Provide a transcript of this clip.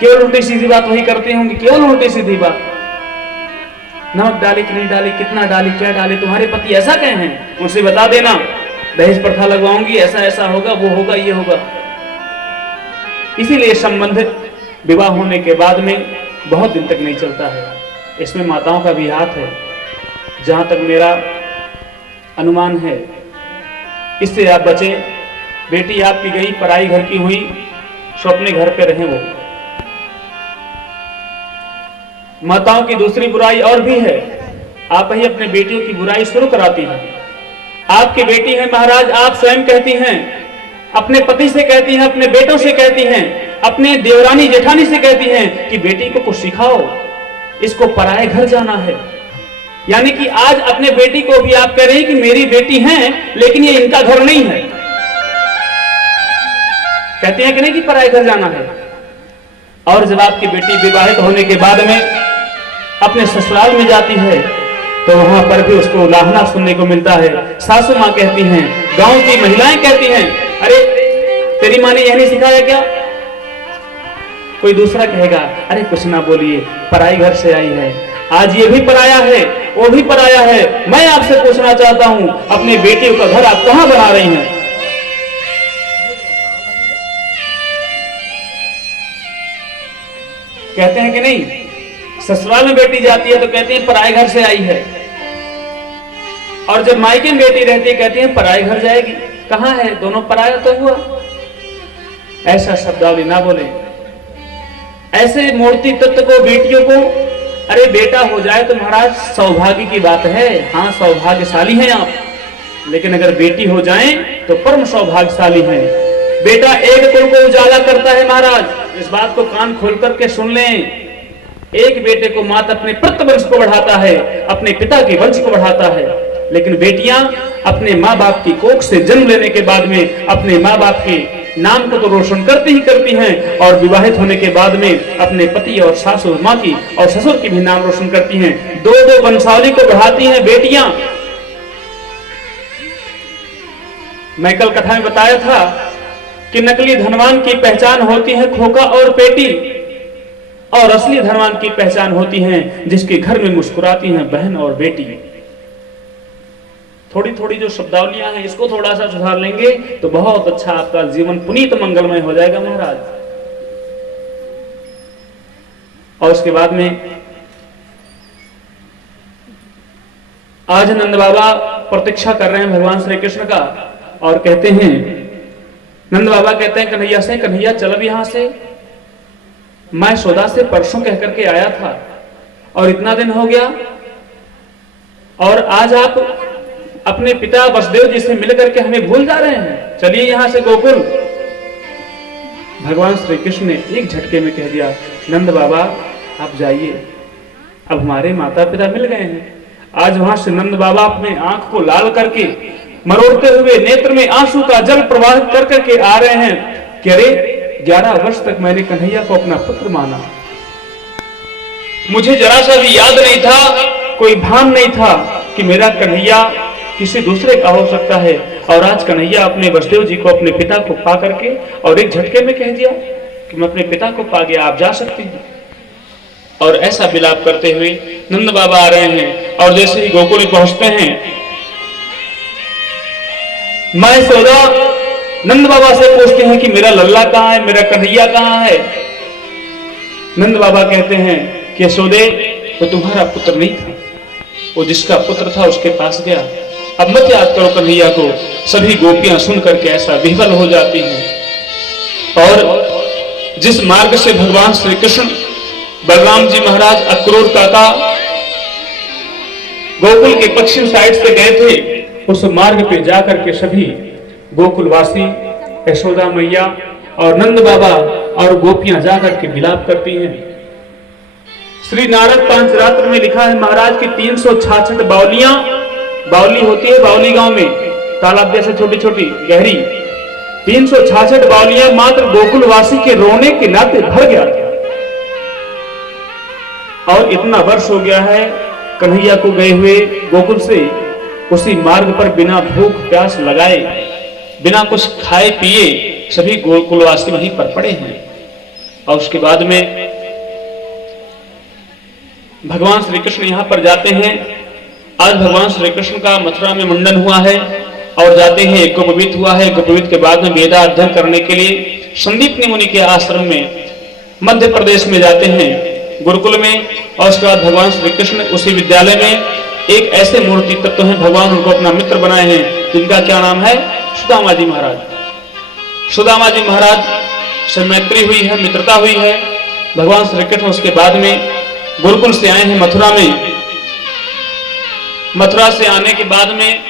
केवल उल्टी सीधी बात वही करते होंगे, केवल उल्टी सीधी बात। नमक डाली कि नहीं डाली, कितना डाली, क्या डाली, तुम्हारे पति ऐसा कहे हैं, उनसे बता देना, दहेज प्रथा लगवाऊंगी, ऐसा ऐसा होगा, वो होगा, ये होगा। इसीलिए संबंध विवाह होने के बाद में बहुत दिन तक नहीं चलता है। इसमें माताओं का भी हाथ है, जहां तक मेरा अनुमान है। इससे आप बचे। बेटी आपकी गई, पराई घर की हुई, सो अपने घर पे रहें। वो माताओं की दूसरी बुराई और भी है, आप ही अपने बेटियों की बुराई शुरू कराती हैं। आपकी बेटी है महाराज, आप स्वयं कहती हैं, अपने पति से कहती हैं, अपने बेटों से कहती हैं, अपने देवरानी जेठानी से कहती हैं कि बेटी को कुछ सिखाओ, इसको पराए घर जाना है। यानी कि आज अपने बेटी को भी आप कह रहे हैं कि मेरी बेटी है, लेकिन ये इनका घर नहीं है। कहते हैं कि नहीं कि पराए घर जाना है। और जब आपकी बेटी विवाहित होने के बाद में अपने ससुराल में जाती है, तो वहां पर भी उसको उलाहना सुनने को मिलता है। सासू मां कहती हैं, गांव की महिलाएं कहती हैं, अरे तेरी मां ने यह नहीं सिखाया क्या? कोई दूसरा कहेगा, अरे कुछ ना बोलिए, पराई घर से आई है, आज ये भी पराया है, वो भी पराया है। मैं आपसे पूछना चाहता हूं, अपनी बेटियों का घर आप कहां बना रही हैं? कहते हैं कि नहीं, ससुराल में बेटी जाती है तो कहते हैं पराए घर से आई है, और जब मायके में बेटी रहती है कहती है पराए घर जाएगी। कहां है? दोनों पराया तो हुआ। ऐसा शब्दावली ना बोले। ऐसे मूर्ति तत्व को, बेटियों को, अरे बेटा हो जाए तो महाराज सौभाग्य की बात है, हाँ सौभाग्यशाली हैं आप, लेकिन अगर बेटी हो जाए तो परम सौभाग्यशाली हैं। बेटा एक कुल को उजाला करता है महाराज, इस बात को कान खोल करके सुन लें। एक बेटे को मात अपने प्रतवंश को बढ़ाता है, अपने पिता के वंश को बढ़ाता है, लेकिन बेटियां अपने माँ बाप की कोख से जन्म लेने के बाद में अपने माँ बाप के नाम को तो रोशन करती ही करती हैं, और विवाहित होने के बाद में अपने पति और सासू माँ की और ससुर की भी नाम रोशन करती हैं। दो दो वंशावली को बढ़ाती हैं बेटियां। मैं कल कथा में बताया था कि नकली धनवान की पहचान होती है खोखा और पेटी, और असली धनवान की पहचान होती है जिसके घर में मुस्कुराती हैं बहन और बेटी। थोड़ी थोड़ी जो शब्दावलियां हैं, इसको थोड़ा सा सुधार लेंगे तो बहुत अच्छा आपका जीवन पुनीत मंगलमय हो जाएगा महाराज। और उसके बाद में आज नंद बाबा प्रतीक्षा कर रहे हैं भगवान श्री कृष्ण का, और कहते हैं, नंद बाबा कहते हैं कन्हैया से, कन्हैया चल अब यहां से, मैं सौदा से परसों कह करके आया था और इतना दिन हो गया, और आज आप अपने पिता वसुदेव जी से मिलकर के हमें भूल जा रहे हैं, चलिए यहां से गोकुल। भगवान श्री कृष्ण ने एक झटके में कह दिया, नंद बाबा आप जाइए, अब हमारे माता पिता मिल गए हैं। आज वहां से नंद बाबा अपने आंख को लाल करके, मरोड़ते हुए नेत्र में आंसू का जल प्रवाहित कर करके आ रहे हैं कि अरे 11 वर्ष तक मैंने कन्हैया को अपना पुत्र माना, मुझे जरा सा भी याद नहीं था, कोई भान नहीं था कि मेरा कन्हैया किसी दूसरे का हो सकता है, और आज कन्हैया अपने वसुदेव जी को, अपने पिता को पा करके और एक झटके में कह दिया कि मैं अपने पिता को पा गया, आप जा सकती हैं। और ऐसा विलाप करते हुए नंद बाबा आ रहे हैं, और जैसे ही गोकुल में पहुंचते हैं, मैं सौदा नंद बाबा से पूछते हैं कि मेरा लल्ला कहां है, मेरा कन्हैया कहां है। नंद बाबा कहते हैं कि यशोदे वो तुम्हारा पुत्र नहीं था, वो जिसका पुत्र था उसके पास गया, अब मत याद करो कन्हैया को। सभी गोपियां सुन करके ऐसा विह्वल हो जाती हैं। और जिस मार्ग से भगवान श्री कृष्ण, बलराम जी महाराज, अक्रूर काका गोकुल के पश्चिम साइड से गए थे, उस मार्ग पे जाकर के सभी गोकुलवासी, यशोदा मैया और नंद बाबा और गोपियां जाकर के विलाप करती हैं। श्री नारद पंचरात्र में लिखा है महाराज की 366 बावलियां, बावली होती है बावली गांव में, तालाब जैसे छोटी छोटी गहरी, 366 बावलियां मात्र गोकुलवासी के रोने के नाते भर गया था। और इतना वर्ष हो गया है कन्हैया को गए हुए गोकुल से, उसी मार्ग पर बिना भूख प्यास लगाए, बिना कुछ खाए पिए सभी गोकुलवासी वहीं पर पड़े हैं। और उसके बाद में भगवान श्री कृष्ण यहाँ पर जाते हैं। आज भगवान श्री कृष्ण का मथुरा में मुंडन हुआ है और जाते हैं, गोपवीत हुआ है। गोपवीत के बाद में वेदा अध्ययन करने के लिए संदीपनी मुनि के आश्रम में मध्य प्रदेश में जाते हैं, गुरुकुल में। और उसके बाद भगवान श्री कृष्ण उसी विद्यालय में एक ऐसे मूर्ति तत्व हैं, भगवान उनको अपना मित्र बनाए हैं, जिनका क्या नाम है, सुदामा जी महाराज। सुदामा जी महाराज से मैत्री हुई है, मित्रता हुई है। भगवान श्री कृष्ण उसके बाद में गुरुकुल से आए हैं मथुरा में। मथुरा से आने के बाद में